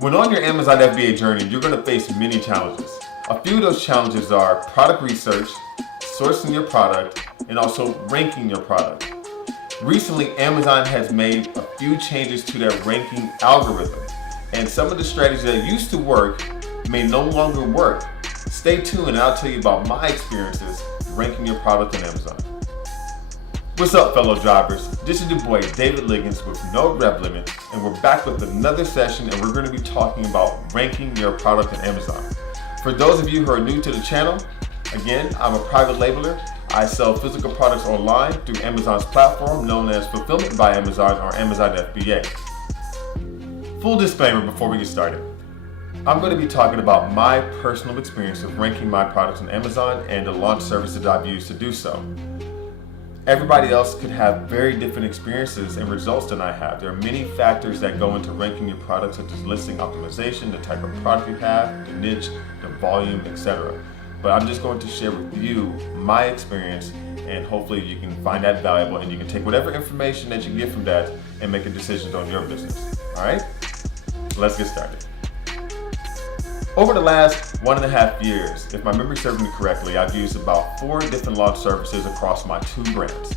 When on your Amazon FBA journey, you're going to face many challenges. A few of those challenges are product research, sourcing your product, and also ranking your product. Recently, Amazon has made a few changes to their ranking algorithm, and some of the strategies that used to work may no longer work. Stay tuned and I'll tell you about my experiences ranking your product on Amazon. What's up, fellow drivers? This is your boy David Liggins with No Rev Limit, and we're back with another session, and we're going to be talking about ranking your product on Amazon. For those of you who are new to the channel, again, I'm a private labeler. I sell physical products online through Amazon's platform known as Fulfillment by Amazon or Amazon FBA. Full disclaimer before we get started. I'm going to be talking about my personal experience of ranking my products on Amazon and the launch services I've used to do so. Everybody else could have very different experiences and results than I have. There are many factors that go into ranking your product, such as listing optimization, the type of product you have, the niche, the volume, etc. But I'm just going to share with you my experience, and hopefully you can find that valuable and you can take whatever information that you get from that and make a decision on your business. All right, let's get started. Over the last 1.5 years, if my memory serves me correctly, I've used about 4 different launch services across my 2 brands.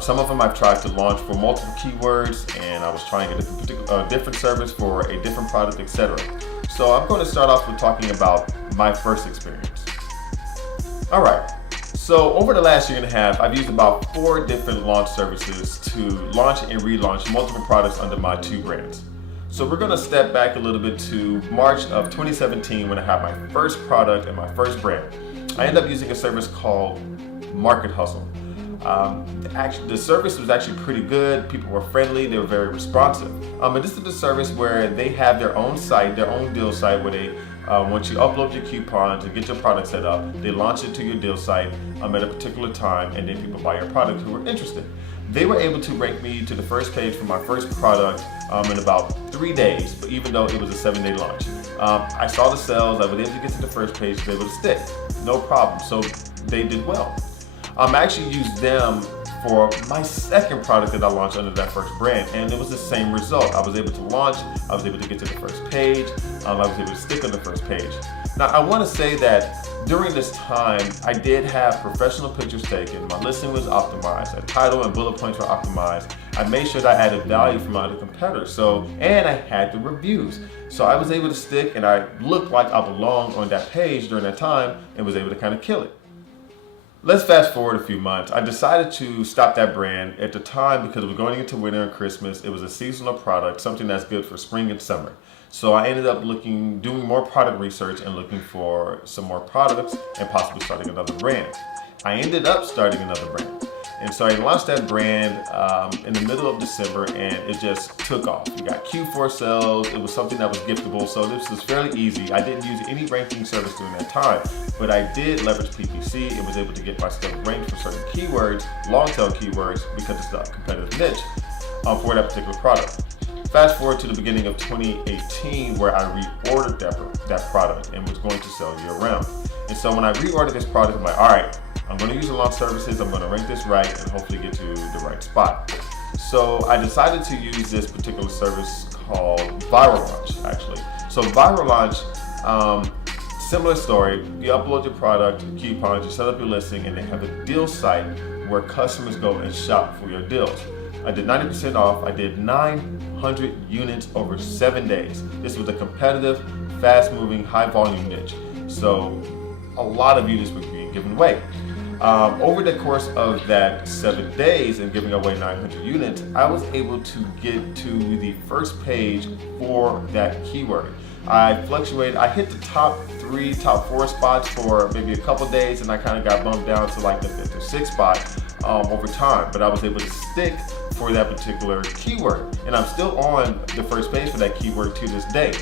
Some of them I've tried to launch for multiple keywords, and I was trying a different service for a different product, etc. So I'm going to start off with talking about my first experience. All right, so over the last 1.5 years, I've used about 4 different launch services to launch and relaunch multiple products under my 2 brands. So we're going to step back a little bit to March of 2017 when I had my first product and my first brand. I ended up using a service called Market Hustle. The service was actually pretty good. People were friendly. They were very responsive. And this is the service where they have their own site, their own deal site, where they once you upload your coupons and get your product set up, they launch it to your deal site at a particular time, and then people buy your product who are interested. They were able to rank me to the first page for my first product in about 3 days, but even though it was a 7-day launch. I saw the sales, I was able to get to the first page, was able to stick, no problem. So they did well. I actually used them for my second product that I launched under that first brand, and it was the same result. I was able to launch, I was able to get to the first page, I was able to stick on the first page. Now, I want to say that during this time, I did have professional pictures taken, my listing was optimized, the title and bullet points were optimized. I made sure that I added value from other competitors, and I had the reviews. So I was able to stick, and I looked like I belonged on that page during that time and was able to kind of kill it. Let's fast forward a few months. I decided to stop that brand at the time because it was going into winter and Christmas. It was a seasonal product, something that's good for spring and summer. So I ended up doing more product research and looking for some more products and possibly starting another brand. I ended up starting another brand. And so I launched that brand in the middle of December, and it just took off. You got Q4 sales. It was something that was giftable, so this was fairly easy. I didn't use any ranking service during that time, but I did leverage PPC and was able to get my stuff ranked for certain keywords, long tail keywords, because it's a competitive niche for that particular product. Fast forward to the beginning of 2018, where I reordered that product and was going to sell year round. And so when I reordered this product, I'm like, all right, I'm going to use the launch services, I'm going to rank this right and hopefully get to the right spot. So I decided to use this particular service called Viral Launch, actually. So Viral Launch, similar story. You upload your product, coupons, you set up your listing, and they have a deal site where customers go and shop for your deals. I did 90% off. I did 900 units over 7 days. This was a competitive, fast-moving, high-volume niche. So a lot of units were being given away. Over the course of that 7 days and giving away 900 units, I was able to get to the first page for that keyword. I hit the top 3, top 4 spots for maybe a couple days, and I kind of got bumped down to like the 5th or 6th spot over time, but I was able to stick for that particular keyword, and I'm still on the first page for that keyword to this day.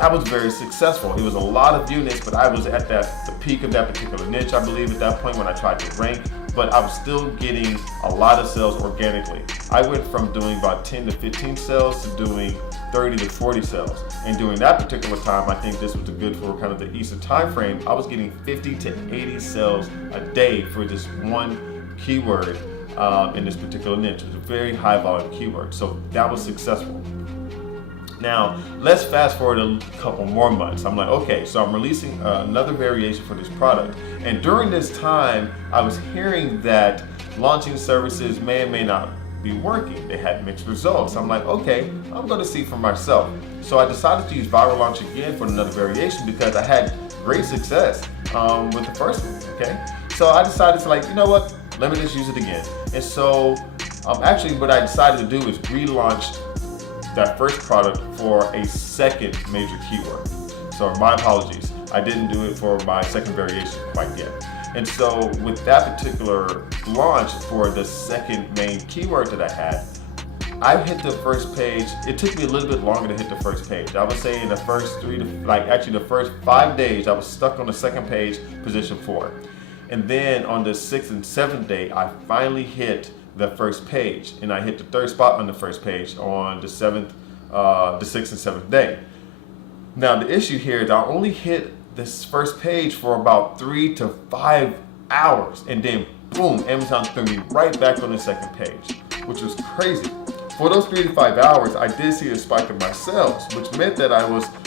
I was very successful. It was a lot of units, but I was at the peak of that particular niche, I believe, at that point when I tried to rank, but I was still getting a lot of sales organically. I went from doing about 10 to 15 sales to doing 30 to 40 sales. And during that particular time, I think this was good for kind of the Easter time frame, I was getting 50 to 80 sales a day for this one keyword in this particular niche. It was a very high volume keyword, so that was successful. Now, let's fast forward a couple more months. I'm like, okay, so I'm releasing another variation for this product. And during this time, I was hearing that launching services may or may not be working. They had mixed results. I'm like, okay, I'm going to see for myself. So I decided to use Viral Launch again for another variation because I had great success with the first one, okay? So I decided to, like, you know what, let me just use it again. And so actually what I decided to do is relaunch that first product for a second major keyword. So my apologies, I didn't do it for my second variation quite yet. And so with that particular launch for the second main keyword that I had, I hit the first page. It took me a little bit longer to hit the first page. I would say in the first the first 5 days, I was stuck on the second page, position 4. And then on the 6th and 7th day, I finally hit the first page, and I hit the third spot on the first page on the 6th and 7th day. Now the issue here is I only hit this first page for about 3 to 5 hours, and then boom, Amazon threw me right back on the second page, which was crazy. For those 3 to 5 hours, I did see a spike in my sales, which meant that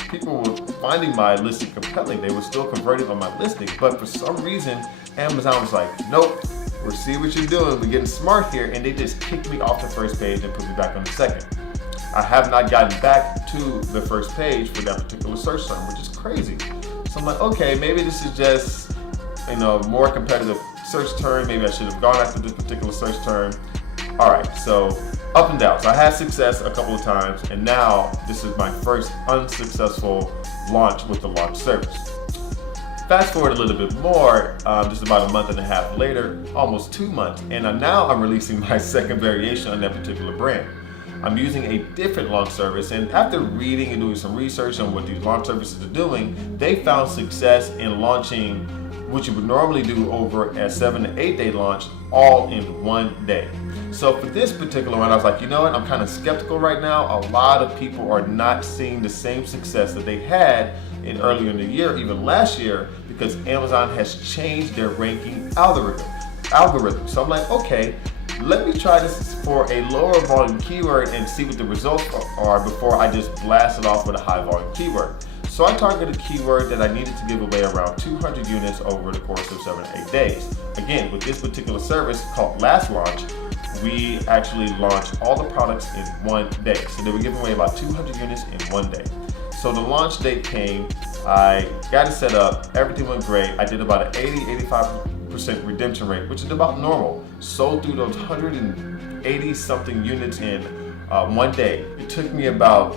people were finding my listing compelling. They were still converting on my listing, but for some reason, Amazon was like, nope, we're seeing what you're doing, we're getting smart here, and they just kicked me off the first page and put me back on the second. I have not gotten back to the first page for that particular search term, which is crazy. So I'm like, okay, maybe this is just, more competitive search term. Maybe I should have gone after this particular search term. All right, so up and down. So I had success a couple of times, and now this is my first unsuccessful launch with the launch service. Fast forward a little bit more, just about a month and a half later, almost 2 months, and now I'm releasing my second variation on that particular brand. I'm using a different launch service, and after reading and doing some research on what these launch services are doing, they found success in launching what you would normally do over a 7 to 8 day launch all in 1 day. So for this particular one, I was like, you know what, I'm kind of skeptical right now. A lot of people are not seeing the same success that they had earlier in the year, even last year, because Amazon has changed their ranking algorithm. So I'm like, okay, let me try this for a lower volume keyword and see what the results are before I just blast it off with a high volume keyword. So I targeted a keyword that I needed to give away around 200 units over the course of 7 to 8 days. Again, with this particular service called Last Launch, we actually launched all the products in 1 day. So they were giving away about 200 units in 1 day. So the launch date came, I got it set up, everything went great. I did about an 85% redemption rate, which is about normal. Sold through those 180 something units in 1 day. It took me about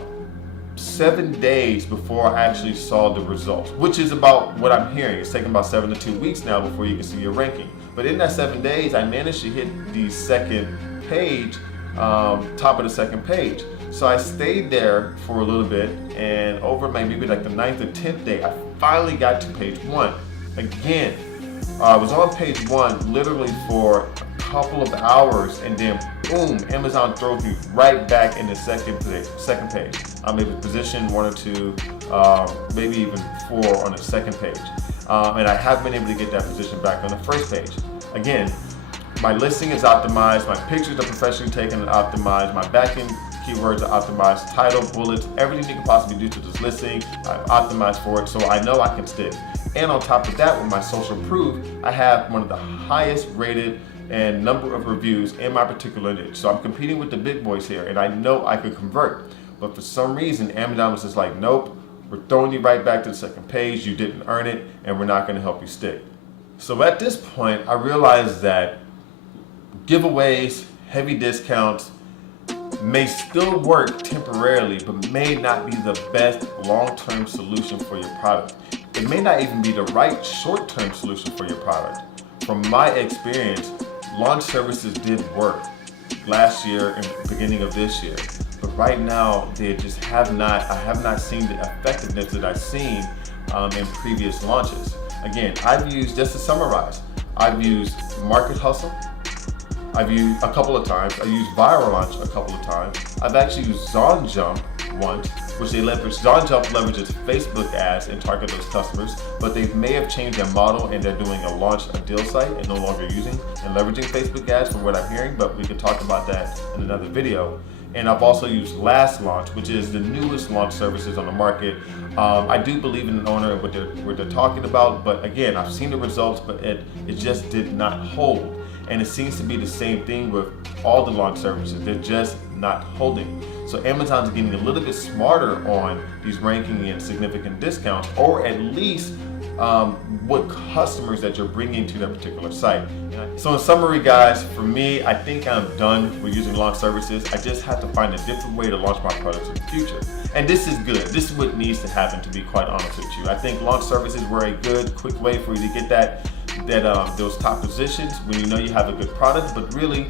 7 days before I actually saw the results, which is about what I'm hearing. It's taking about 7 to 2 weeks now before you can see your ranking. But in that 7 days, I managed to hit the second page, top of the second page. So I stayed there for a little bit, and over maybe like the 9th or 10th day, I finally got to page 1. Again, I was on page 1 literally for a couple of hours, and then boom, Amazon throws me right back in the second page. I'm maybe position 1 or 2, maybe even 4 on the second page. And I haven't been able to get that position back on the first page. Again, my listing is optimized, my pictures are professionally taken and optimized, my backend keywords are optimized, title, bullets, everything you can possibly do to this listing, I've optimized for it, so I know I can stick. And on top of that, with my social proof, I have one of the highest rated and number of reviews in my particular niche. So I'm competing with the big boys here, and I know I could convert. But for some reason, Amazon was just like, nope, we're throwing you right back to the second page, you didn't earn it, and we're not gonna help you stick. So at this point, I realized that giveaways, heavy discounts may still work temporarily, but may not be the best long-term solution for your product. It may not even be the right short-term solution for your product. From my experience, launch services did work last year and the beginning of this year, but right now they just I have not seen the effectiveness that I've seen in previous launches. Again, just to summarize, I've used Market Hustle, I've used a couple of times, I used Viral Launch a couple of times, I've actually used ZonJump once, which they leverage. ZonJump leverages Facebook ads and target those customers, but they may have changed their model and they're doing a deal site and no longer using and leveraging Facebook ads from what I'm hearing, but we could talk about that in another video. And I've also used Last Launch, which is the newest launch services on the market. I do believe in the owner and what they're talking about, but again, I've seen the results, but it just did not hold. And it seems to be the same thing with all the launch services. They're just not holding. So Amazon's getting a little bit smarter on these ranking and significant discounts, or at least what customers that you're bringing to their particular site. So in summary, guys, for me, I think I'm done with using launch services. I just have to find a different way to launch my products in the future. And this is good. This is what needs to happen, to be quite honest with you. I think launch services were a good, quick way for you to get those top positions when you know you have a good product. But really,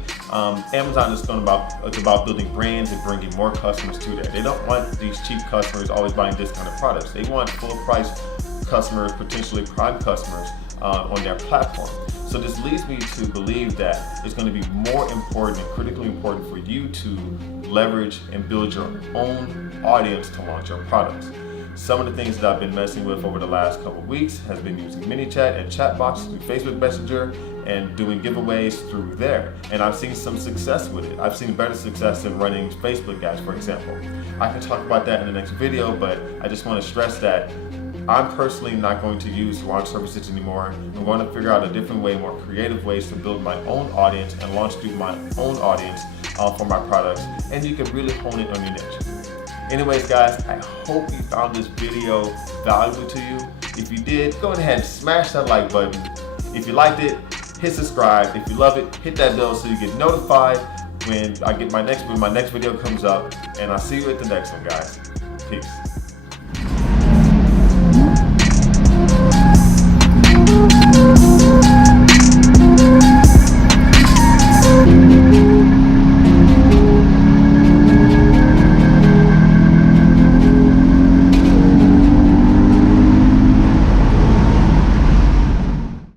Amazon is about building brands and bringing more customers to that. They don't want these cheap customers always buying discounted products. They want full price customers, potentially prime customers on their platform. So this leads me to believe that it's going to be more important and critically important for you to leverage and build your own audience to launch your products. Some of the things that I've been messing with over the last couple of weeks has been using ManyChat and Chatbox through Facebook Messenger and doing giveaways through there. And I've seen some success with it. I've seen better success than running Facebook ads, for example. I can talk about that in the next video, but I just want to stress that I'm personally not going to use launch services anymore. I'm going to figure out a different way, more creative ways to build my own audience and launch through my own audience for my products. And you can really hone it on your niche. Anyways, guys, I hope you found this video valuable to you. If you did, go ahead and smash that like button. If you liked it, hit subscribe. If you love it, hit that bell so you get notified when my next video comes up. And I'll see you at the next one, guys. Peace.